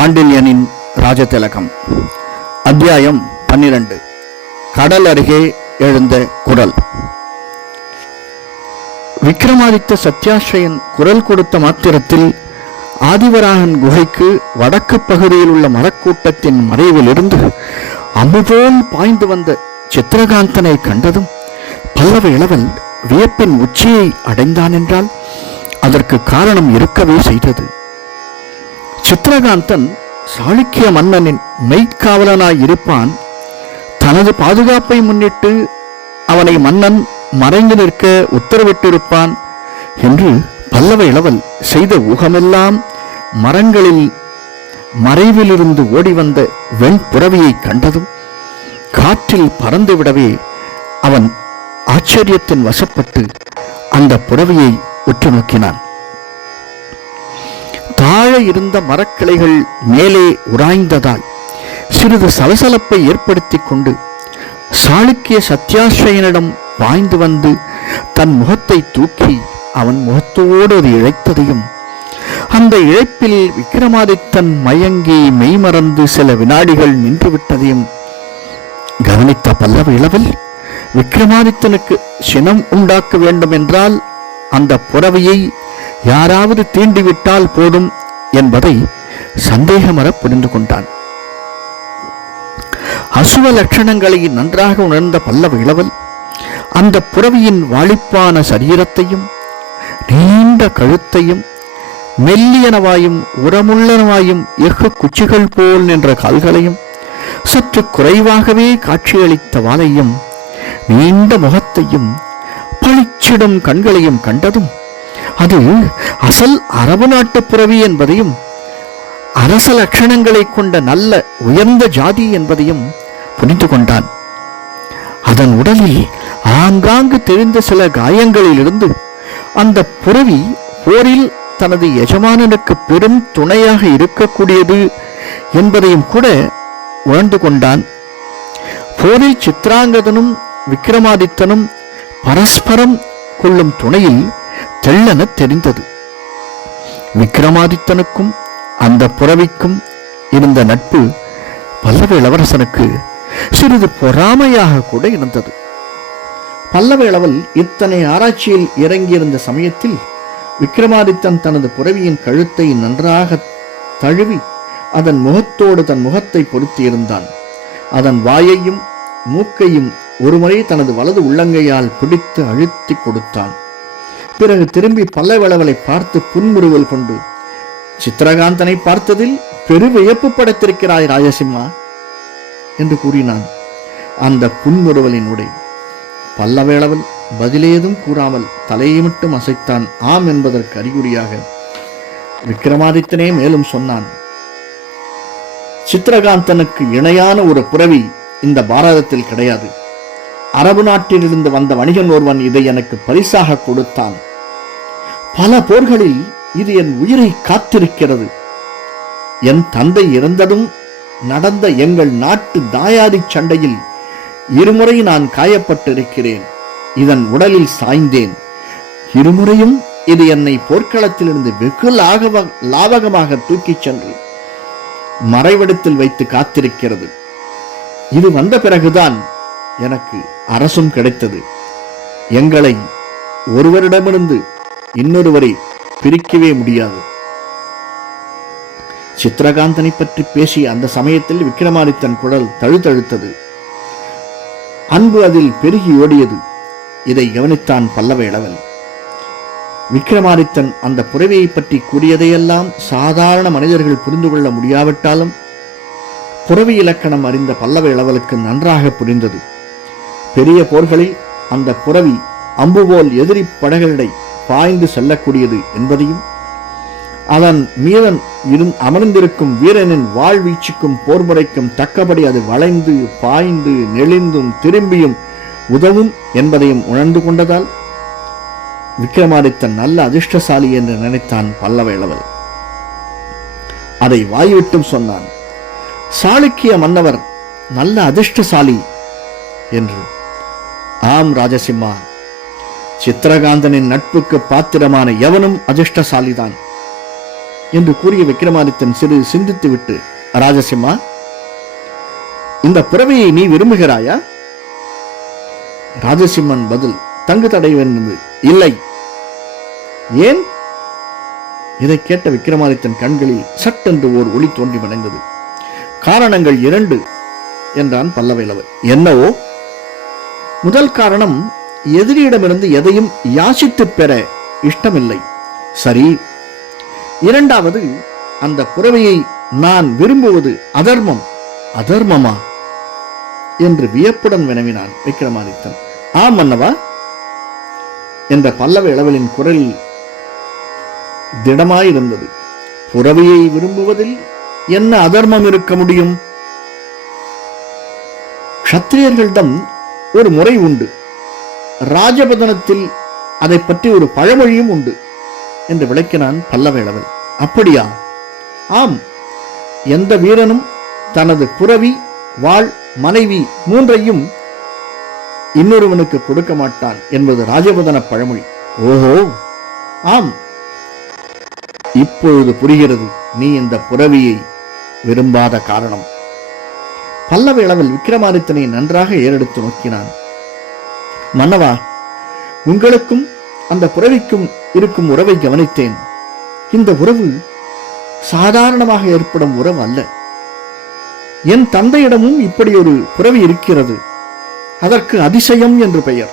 பாண்டில்யனின் ராஜதிலகம். அத்தியாயம் பன்னிரண்டு. கடல் அருகே எழுந்த குரல் விக்ரமாதித்த சத்யாஸ்ரயன் குரல் கொடுத்த மாத்திரத்தில் ஆதிவராகன் குகைக்கு வடக்கு பகுதியில் உள்ள மரக்கூட்டத்தின் மறைவிலிருந்து அம்புபோல் பாய்ந்து வந்த சித்திரகாந்தனை கண்டதும் பல்லவ இளவன் வியப்பின் உச்சியை அடைந்தான் என்றால் அதற்கு காரணம் இருக்கவே செய்தது. சித்ரகாந்தன் சாளுக்கிய மன்னனின் மெய்க்காவலனாய் இருப்பான். தனது பாதுகாப்பை முன்னிட்டு அவனை மன்னன் மறைந்து நிற்க உத்தரவிட்டிருப்பான் என்று பல்லவ இளவல் செய்த ஊகமெல்லாம் மரங்களில் மறைவிலிருந்து ஓடி வந்த வெண்புறவியை கண்டதும் காற்றில் பறந்து விடவே அவன் ஆச்சரியத்தின் வசப்பட்டு அந்த புறவியை உற்று நோக்கினான் தாழ இருந்த மரக்கிளைகள் மேலே உராய்ந்ததால் சிறிது சலசலப்பை ஏற்படுத்திக் கொண்டு சாளுக்கிய சத்யாஸ்ரயனிடம் பாய்ந்து வந்து தன் முகத்தை தூக்கி அவன் முகத்தோடு அது இழைத்ததையும் அந்த இழைப்பில் விக்ரமாதித்தன் மயங்கி மெய்மறந்து சில வினாடிகள் நின்றுவிட்டதையும் கவனித்த பல்லவ இளவல் விக்ரமாதித்தனுக்கு சினம் உண்டாக்க வேண்டும் என்றால் அந்த புறவையை யாராவது தீண்டிவிட்டால் போதும் என்பதை சந்தேகமர புரிந்து கொண்டான். அசுவ லட்சணங்களை நன்றாக உணர்ந்த பல்லவ இளவல் அந்த புறவியின் வாளிப்பான சரீரத்தையும் நீண்ட கழுத்தையும் மெல்லியனவாயும் உரமுள்ளனவாயும் எஃகு குச்சிகள் போல் நின்ற கால்களையும் சற்று குறைவாகவே காட்சியளித்த வாளையும் நீண்ட முகத்தையும் பளிச்சிடும் கண்களையும் கண்டதும் அது அசல் அரபு நாட்டு புறவி என்பதையும் அரச லட்சணங்களை கொண்ட நல்ல உயர்ந்த ஜாதி என்பதையும் புரிந்து கொண்டான். அதன் உடலில் ஆங்காங்கு தெரிந்த சில காயங்களிலிருந்து அந்த புறவி போரில் தனது எஜமானனுக்கு பெரும் துணையாக இருக்கக்கூடியது என்பதையும் கூட உணர்ந்து கொண்டான். போரில் சித்ராங்கதனும் விக்ரமாதித்தனும் பரஸ்பரம் கொள்ளும் துணையில் தெள்ளென தெரிந்தது. விக்ரமாதித்தனுக்கும் அந்த புறவிக்கும் இருந்த நட்பு பல்லவ இளவரசனுக்கு சிறிது பொறாமையாக கூட இருந்தது. பல்லவ இளவல் இத்தனை ஆராய்ச்சியில் இறங்கியிருந்த சமயத்தில் விக்ரமாதித்தன் தனது புறவியின் கழுத்தை நன்றாக தழுவி அதன் முகத்தோடு தன் முகத்தை பொருத்தியிருந்தான். அதன் வாயையும் மூக்கையும் ஒருமுறை தனது வலது உள்ளங்கையால் பிடித்து அழுத்தி கொடுத்தான். பிறகு திரும்பி பல்லவிளவலை பார்த்து புன்முறுவல் கொண்டு சித்திரகாந்தனை பார்த்ததில் பெரு வியப்பு படைத்திருக்கிறாய் ராஜசிம்மா என்று கூறினான். அந்த புன்முறுவலின் உடை பல்லவேளவன் பதிலேதும் கூறாமல் தலையை மட்டும் அசைத்தான். ஆம் என்பதற்கு அறிகுறியாக விக்ரமாதித்தனே மேலும் சொன்னான். சித்திரகாந்தனுக்கு இணையான ஒரு புறவி இந்த பாரதத்தில் கிடையாது. அரபு நாட்டிலிருந்து வந்த வணிகன் ஒருவன் இதை எனக்கு பரிசாக கொடுத்தான். பல போர்களில் இது என் உயிரை காத்திருக்கிறது. என் தந்தை இறந்ததும் நடந்த எங்கள் நாட்டு தாயாதி சண்டையில் இருமுறை நான் காயப்பட்டிருக்கிறேன். இதன் உடலில் சாய்ந்தேன். இருமுறையும் இது என்னை போர்க்களத்திலிருந்து வெகு லாகவ லாபகமாக தூக்கிச் சென்று மறைவிடத்தில் வைத்து காத்திருக்கிறது. இது வந்த பிறகுதான் எனக்கு அரசும் கிடைத்தது. எங்களை ஒருவரிடமிருந்து இன்னொருவரை பிரிக்கவே முடியாது. சித்திரகாந்தனை பற்றி பேசிய அந்த சமயத்தில் விக்ரமாதித்தன் குரல் தழுதழுத்தது. அன்பு அதில் பெருகி ஓடியது. இதை கவனித்தான் பல்லவ இளவல். விக்ரமாதித்தன் அந்த புறவியை பற்றி கூறியதையெல்லாம் சாதாரண மனிதர்கள் புரிந்து கொள்ள முடியாவிட்டாலும் புறவி இலக்கணம் அறிந்த பல்லவ இளவலுக்கு நன்றாக புரிந்தது. பெரிய போர்களில் அந்த புறவி அம்புபோல் எதிரி படகளிடை பாய்ந்து செல்லக்கூடியது என்பதையும் அதன் மீதன் இருந் அமர்ந்திருக்கும் வீரனின் வாழ்வீச்சுக்கும் போர்முறைக்கும் தக்கபடி அது வளைந்து பாய்ந்து நெளிந்தும் திரும்பியும் உதவும் என்பதையும் உணர்ந்து கொண்டதால் விக்ரமாதித்தன் நல்ல அதிர்ஷ்டசாலி என்று நினைத்தான் பல்லவேளவன் அதை வாய்விட்டும் சொன்னான் சாளுக்கிய மன்னவர் நல்ல அதிர்ஷ்டசாலி என்று. ஆம் ராஜசிம்மா சித்திரகாந்தனின் நட்புக்கு பாத்திரமான எவனும் அதிர்ஷ்டசாலிதான்? என்று கூறிய விக்ரமாதித்தன் சிறு சிந்தித்துவிட்டு ராஜசிம்மா இந்த பிறவியை நீ விரும்புகிறாயா? ராஜசிம்மன் பதில் தங்கு தடைவென்றது. இல்லை. ஏன்? இதை கேட்ட விக்ரமாதித்தன் கண்களில் சட்டென்று ஓர் ஒளி தோன்றி மறைந்தது காரணங்கள் இரண்டு என்றான் பல்லவையிலவர் என்னவோ? முதல் காரணம் எதிரியிடமிருந்து எதையும் யாசித்துப் பெற இஷ்டமில்லை. சரி இரண்டாவது அந்த புறவையை நான் விரும்புவது அதர்மம். அதர்மமா? என்று வியப்புடன் வினவினான் விக்ரமாதித்தன். ஆம் மன்னவா? என்ற பல்லவ இளவலின் குரல் திடமாயிருந்தது. புறவையை விரும்புவதில் என்ன அதர்மம் இருக்க முடியும்? க்ஷத்திரியர்களிடம் ஒரு முறை உண்டு. ராஜபதனத்தில் அதை பற்றி ஒரு பழமொழியும் உண்டு என்று விளக்கினான் பல்லவேளவன் அப்படியா? ஆம். எந்த வீரனும் தனது புறவி வாழ் மனைவி மூன்றையும் இன்னொருவனுக்கு கொடுக்க மாட்டான் என்பது ராஜபதன பழமொழி. ஓஹோ. ஆம். இப்பொழுது புரிகிறது நீ இந்த புறவியை விரும்பாத காரணம். பல்லவ இளவல் விக்ரமாதித்தனை நன்றாக ஏறெடுத்து நோக்கினான். மன்னவா உங்களுக்கும் அந்த புறவிக்கும் இருக்கும் உறவை கவனித்தேன். இந்த உறவு சாதாரணமாக ஏற்படும் உறவு அல்ல. என் தந்தையிடமும் இப்படி ஒரு புறவி இருக்கிறது. அதற்கு அதிசயம் என்று பெயர்.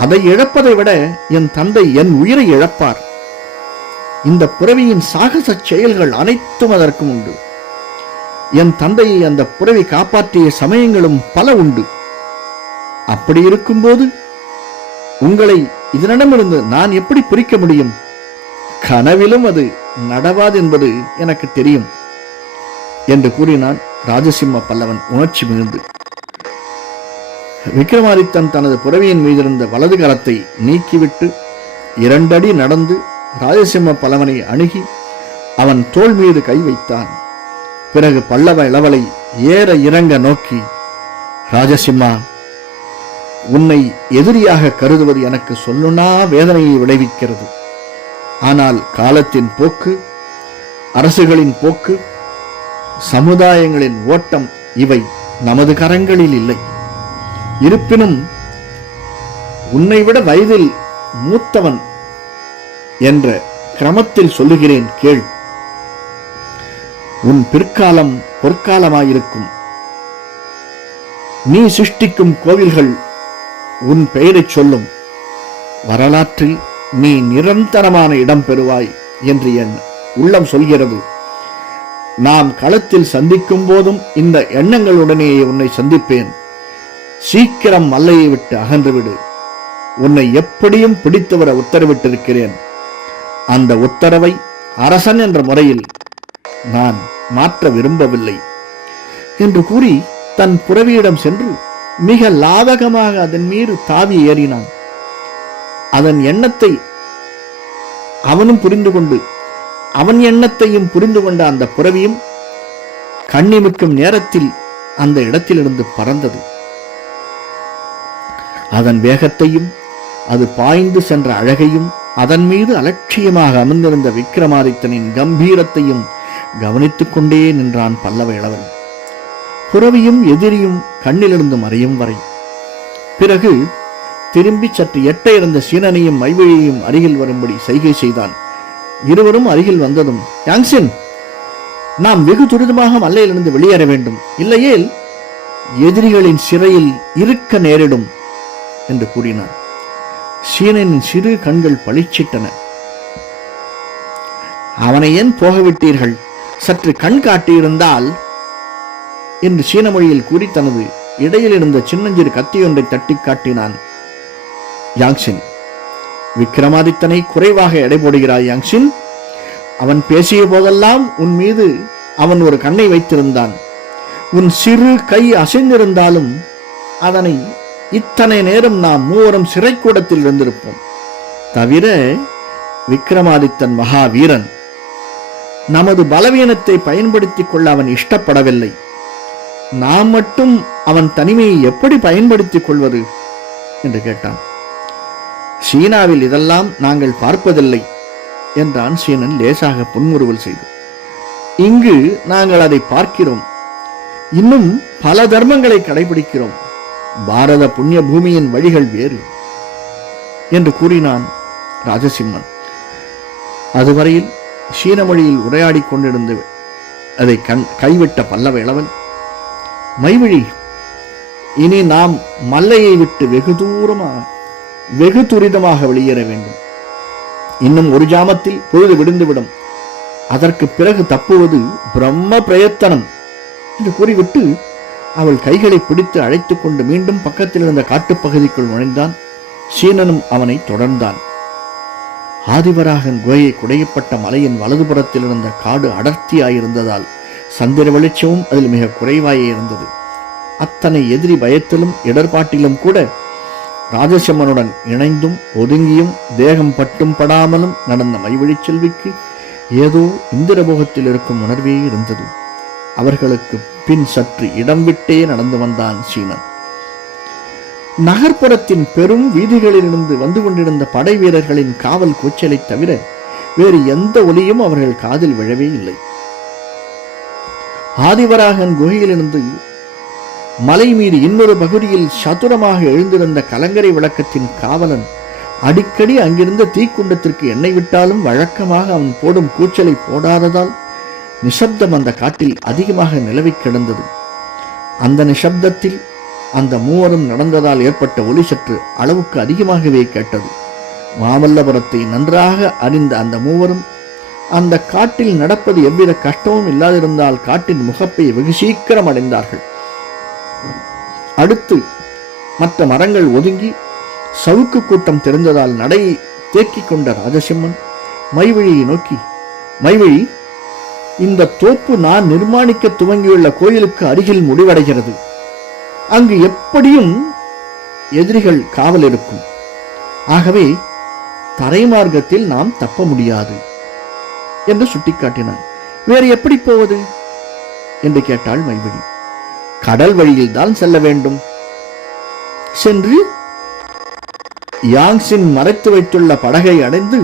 அதை இழப்பதை விட என் தந்தை என் உயிரை இழப்பார். இந்த புறவியின் சாகச செயல்கள் அனைத்தும் அதற்கும் உண்டு. என் தந்தையை அந்த புறவி காப்பாற்றிய சமயங்களும் பல உண்டு. அப்படி இருக்கும்போது உங்களை இதனிடமிருந்து நான் எப்படி பிரிக்க முடியும்? கனவிலும் அது நடவாது என்பது எனக்கு தெரியும் என்று கூறினான் ராஜசிம்ம பல்லவன் உணர்ச்சி மிகுந்து. விக்ரமாதித்தன் தனது புறவியின் மீதிருந்த வலது கரத்தை நீக்கிவிட்டு இரண்டடி நடந்து ராஜசிம்ம பல்லவனை அணுகி அவன் தோள் மீது கை வைத்தான். பிறகு பல்லவ இளவலை ஏற இறங்க நோக்கி ராஜசிம்மா உன்னை எதிரியாக கருதுவது எனக்கு சொல்லுனா வேதனையை விளைவிக்கிறது. ஆனால் காலத்தின் போக்கு அரசுகளின் போக்கு சமுதாயங்களின் ஓட்டம் இவை நமது கரங்களில் இல்லை. இருப்பினும் உன்னை விட வயதில் மூத்தவன் என்ற கிரமத்தில் சொல்லுகிறேன் கேள். உன் பிற்காலம் பொற்காலமாயிருக்கும். நீ சிருஷ்டிக்கும் கோவில்கள் உன் பெயரைச் சொல்லும். வரலாற்றில் நீ நிரந்தரமான இடம் பெறுவாய் என்று என் உள்ளம் சொல்கிறது. நாம் களத்தில் சந்திக்கும் போதும் இந்த எண்ணங்களுடனேயே உன்னை சந்திப்பேன். சீக்கிரம் மல்லையை விட்டு அகன்றுவிடு. உன்னை எப்படியும் பிடித்து வர உத்தரவிட்டிருக்கிறேன். அந்த உத்தரவை அரசன் என்ற முறையில் நான் மாற்ற விரும்பவில்லை. என்று கூறி தன் புறவியிடம் சென்று மிக லாவகமாக அதன் மீது தாவி ஏறினான். அதன் எண்ணத்தை அவனும் புரிந்து கொண்டு அவன் எண்ணத்தையும் புரிந்து கொண்ட அந்த புறவியும் கண்ணிமிக்கும் நேரத்தில் அந்த இடத்திலிருந்து பறந்தது. அதன் வேகத்தையும் அது பாய்ந்து சென்ற அழகையும் அதன் மீது அலட்சியமாக அமர்ந்திருந்த விக்ரமாதித்தனின் கம்பீரத்தையும் கவனித்துக் கொண்டே நின்றான் பல்லவ இளவன். துறவியும் எதிரியும் கண்ணிலிருந்து மறையும் வரை. பிறகு திரும்பி சற்று எட்ட இருந்த சீனனையும் மைவழியையும் அருகில் வரும்படி சைகை செய்தான். இருவரும் அருகில் வந்ததும் யாங்சின் நாம் வெகு துரிதமாக மல்லையிலிருந்து வெளியேற வேண்டும். இல்லையேல் எதிரிகளின் சிறையில் இருக்க நேரிடும் என்று கூறினார். சீனனின் சிறு கண்கள் பளிச்சிட்டன. அவனை ஏன் போகவிட்டீர்கள்? சற்று கண் காட்டியிருந்தால் என்று சீன மொழியில் கூறி தனது இடையில் இருந்த சின்னஞ்சிறு கத்தியொன்றை தட்டி காட்டினான். யாங்ஷின் விக்ரமாதித்தனை குறைவாக எடை போடுகிறாய் யாங்ஷின் அவன் பேசிய போதெல்லாம் உன் மீது அவன் ஒரு கண்ணை வைத்திருந்தான். உன் சிறு கை அசைந்திருந்தாலும் அதனை இத்தனை நேரம் நாம் மூவரும் சிறைக்கூடத்தில் இருந்திருப்போம். தவிர விக்ரமாதித்தன் மகாவீரன் நமது பலவீனத்தை பயன்படுத்திக் கொள்ள அவன் இஷ்டப்படவில்லை. நாம் மட்டும் அவன் தனிமையை எப்படி பயன்படுத்திக் கொள்வது? என்று கேட்டான். சீனாவில் இதெல்லாம் நாங்கள் பார்ப்பதில்லை என்றான் சீனன் லேசாக புன்முறுவல் செய்து. இங்கு நாங்கள் அதை பார்க்கிறோம். இன்னும் பல தர்மங்களை கடைபிடிக்கிறோம். பாரத புண்ணிய பூமியின் வழிகள் வேறு என்று கூறினான் ராஜசிம்மன். அதுவரையில் சீன மொழியில் உரையாடிக் கொண்டிருந்த அதை கண் கைவிட்ட பல்லவ இளவன் மைவிழி இனி நாம் மல்லையை விட்டு வெகு தூரமாக வெகு துரிதமாக வெளியேற வேண்டும். இன்னும் ஒரு ஜாமத்தில் பொழுது விடுந்துவிடும். அதற்கு பிறகு தப்புவது பிரம்ம பிரயத்தனம் என்று கூறிவிட்டு அவள் கைகளை பிடித்து அழைத்துக் கொண்டு மீண்டும் பக்கத்தில் இருந்த காட்டுப்பகுதிக்குள் நுழைந்தான். சீனனும் அவனை தொடர்ந்தான். ஆதிவராகன் குகையை குடையப்பட்ட மலையின் வலதுபுறத்தில் இருந்த காடு அடர்த்தியாயிருந்ததால் சந்திர வெளிச்சமும் அதில் மிக குறைவாயே இருந்தது. அத்தனை எதிரி பயத்திலும் இடர்பாட்டிலும் கூட ராஜசிம்மனுடன் இணைந்தும் ஒதுங்கியும் தேகம் பட்டும் படாமலும் நடந்த மைவழிச் செல்விக்கு ஏதோ இந்திரபோகத்தில் இருக்கும் உணர்வே இருந்தது. அவர்களுக்கு பின் சற்று இடம் விட்டே நடந்து வந்தான் சீனன். நகர்ப்புறத்தின் பெரும் வீதிகளிலிருந்து வந்து கொண்டிருந்த படை வீரர்களின் காவல் கூச்சலை தவிர வேறு எந்த ஒலியும் அவர்கள் காதில் விழவே இல்லை. ஆதிவராகன் குகையிலிருந்து மலை மீது இன்னொரு பகுதியில் சதுரமாக எழுந்திருந்த கலங்கரை விளக்கத்தின் காவலன் அடிக்கடி அங்கிருந்த தீக்குண்டத்திற்கு எண்ணெய் விட்டாலும் வழக்கமாக அவன் போடும் கூச்சலை போடாததால் நிசப்தம் அந்த காட்டில் அதிகமாக நிலவி கிடந்தது. அந்த நிசப்தத்தில் அந்த மூவரும் நடந்ததால் ஏற்பட்ட ஒலி சற்று அளவுக்கு அதிகமாகவே கேட்டது. மாமல்லபுரத்தை நன்றாக அறிந்த அந்த மூவரும் அந்த காட்டில் நடப்பது எவ்வித கஷ்டமும் இல்லாதிருந்தால் காட்டின் முகப்பை வெகு சீக்கிரம் அடைந்தார்கள். அடுத்து மற்ற மரங்கள் ஒதுங்கி சவுக்கு கூட்டம் தெரிந்ததால் நடையை தேக்கிக் கொண்ட ராஜசிம்மன் மைவழியை நோக்கி மைவழி இந்த தோப்பு நான் நிர்மாணிக்க துவங்கியுள்ள கோயிலுக்கு அருகில் முடிவடைகிறது. அங்கு எப்படியும் எதிரிகள் காவல் இருக்கும் ஆகவே தரைமார்க்கத்தில் நாம் தப்ப முடியாது. என்று சுட்டிக்காட்டினான். வேறு எப்படி போவது? என்று கேட்டாள் மைவழி கடல் வழியில் தான் செல்ல வேண்டும். சென்று? யாங்ஸின் மறைத்து வைத்துள்ள படகை அடைந்து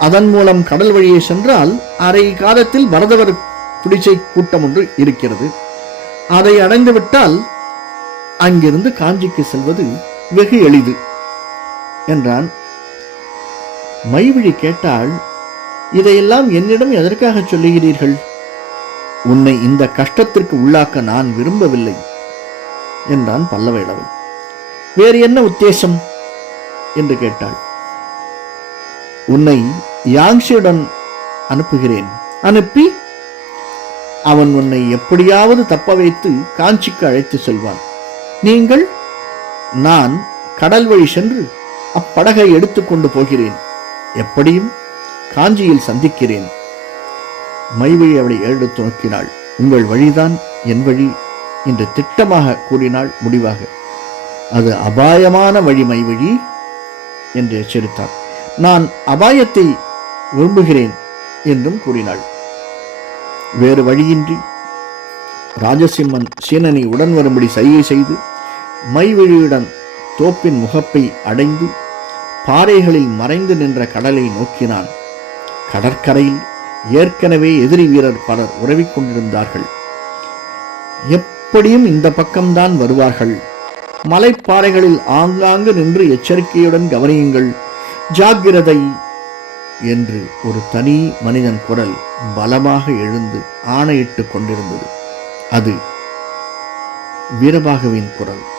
அதன் மூலம் கடல் வழியே சென்றால் அரை காலத்தில் பரதவர் குடிசை கூட்டம் ஒன்று இருக்கிறது. அதை அடைந்து விட்டால் அங்கிருந்து காஞ்சிக்கு செல்வது வெகு எளிது என்றான். மைவிழி கேட்டால் இதையெல்லாம் என்னிடம் எதற்காக சொல்லுகிறீர்கள்? உன்னை இந்த கஷ்டத்திற்கு உள்ளாக்க நான் விரும்பவில்லை என்றான் பல்லவேளவன் வேறு என்ன உத்தேசம்? என்று கேட்டாள். உன்னை யாங்ஷியுடன் அனுப்புகிறேன். அனுப்பி அவன் உன்னை எப்படியாவது தப்ப வைத்து காஞ்சிக்கு அழைத்து செல்வான். நீங்கள் நான் கடல் வழி சென்று அப்படகை எடுத்துக்கொண்டு போகிறேன். எப்படியும் காஞ்சியில் சந்திக்கிறேன். மைவழி அவளை எடுத்து நோக்கினாள் உங்கள் வழிதான் என் வழி என்று திட்டமாக கூறினாள் முடிவாக. அது அபாயமான வழி மைவழி என்று எச்சரித்தார் நான் அபாயத்தை விரும்புகிறேன் என்றும் கூறினாள். வேறு வழியின்றி ராஜசிம்மன் சீனனை உடன் வரும்படி சைகை செய்து மைவிழியுடன் தோப்பின் முகப்பை அடைந்து பாறைகளில் மறைந்து நின்ற கடலை நோக்கினான். கடற்கரையில் ஏற்கனவே எதிரி வீரர் பலர் உறவிக் கொண்டிருந்தார்கள். எப்படியும் இந்த பக்கம்தான் வருவார்கள். மலைப்பாறைகளில் ஆங்காங்கு நின்று எச்சரிக்கையுடன் கவனியுங்கள். ஜாக்கிரதை! என்று ஒரு தனி மனிதன் குரல் பலமாக எழுந்து ஆணையிட்டுக் கொண்டிருந்தது. அது வீரபாகவின் குரல்.